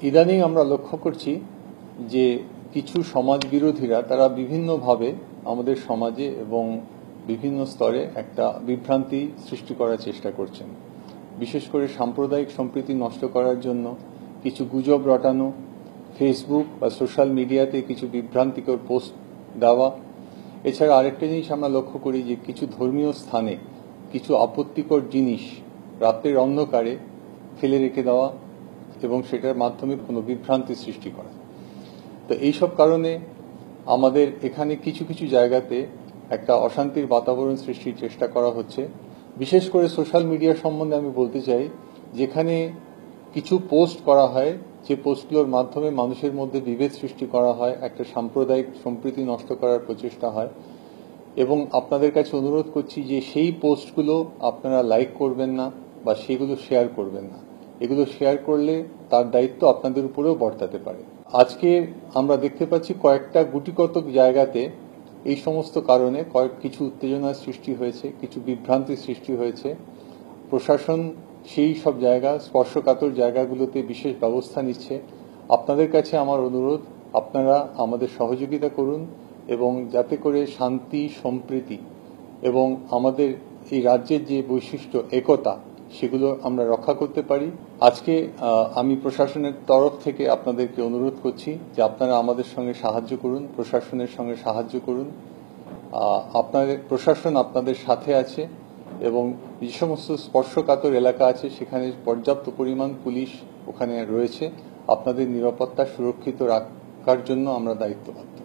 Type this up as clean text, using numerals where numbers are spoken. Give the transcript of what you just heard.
ইদানিং আমরা লক্ষ্য করছি যে কিছু সমাজ বিরোধীরা তারা বিভিন্নভাবে আমাদের সমাজে এবং বিভিন্ন স্তরে একটা বিভ্রান্তি সৃষ্টি করার চেষ্টা করছেন। বিশেষ করে সাম্প্রদায়িক সম্প্রীতি নষ্ট করার জন্য কিছু গুজব রটানো, ফেসবুক বা সোশ্যাল মিডিয়াতে কিছু বিভ্রান্তিকর পোস্ট দেওয়া। এছাড়া আরেকটা জিনিস আমরা লক্ষ্য করি যে কিছু ধর্মীয় স্থানে কিছু আপত্তিকর জিনিস রাত্রের অন্ধকারে ফেলে রেখে দেওয়া এবং সেটার মাধ্যমে কোনো বিভ্রান্তি সৃষ্টি করা। তো এইসব কারণে আমাদের এখানে কিছু কিছু জায়গাতে একটা অশান্তির বাতাবরণ সৃষ্টির চেষ্টা করা হচ্ছে। বিশেষ করে সোশ্যাল মিডিয়া সম্বন্ধে আমি বলতে চাই, যেখানে কিছু পোস্ট করা হয়, যে পোস্টগুলোর মাধ্যমে মানুষের মধ্যে বিভেদ সৃষ্টি করা হয়, একটা সাম্প্রদায়িক সম্প্রীতি নষ্ট করার প্রচেষ্টা হয়। এবং আপনাদের কাছে অনুরোধ করছি যে সেই পোস্টগুলো আপনারা লাইক করবেন না বা সেগুলো শেয়ার করবেন না। এগুলো শেয়ার করলে তার দায়িত্ব আপনাদের উপরেও বর্তাতে পারে। আজকে আমরা দেখতে পাচ্ছি কয়েকটা গুটিকতক জায়গাতে এই সমস্ত কারণে কিছু উত্তেজনার সৃষ্টি হয়েছে, কিছু বিভ্রান্তির সৃষ্টি হয়েছে। প্রশাসন সেই সব জায়গা, স্পর্শকাতর জায়গাগুলোতে বিশেষ ব্যবস্থা নিচ্ছে। আপনাদের কাছে আমার অনুরোধ, আপনারা আমাদের সহযোগিতা করুন এবং যাতে করে শান্তি, সম্প্রীতি এবং আমাদের এই রাজ্যের যে বৈশিষ্ট্য, একতা, সেগুলো আমরা রক্ষা করতে পারি। আজকে আমি প্রশাসনের তরফ থেকে আপনাদেরকে অনুরোধ করছি যে আপনারা আমাদের সঙ্গে সাহায্য করুন, প্রশাসনের সঙ্গে সাহায্য করুন। আপনাদের প্রশাসন আপনাদের সাথে আছে এবং যে সমস্ত স্পর্শকাতর এলাকা আছে সেখানে পর্যাপ্ত পরিমাণ পুলিশ ওখানে রয়েছে। আপনাদের নিরাপত্তা সুরক্ষিত রাখার জন্য আমরা দায়িত্ববদ্ধ।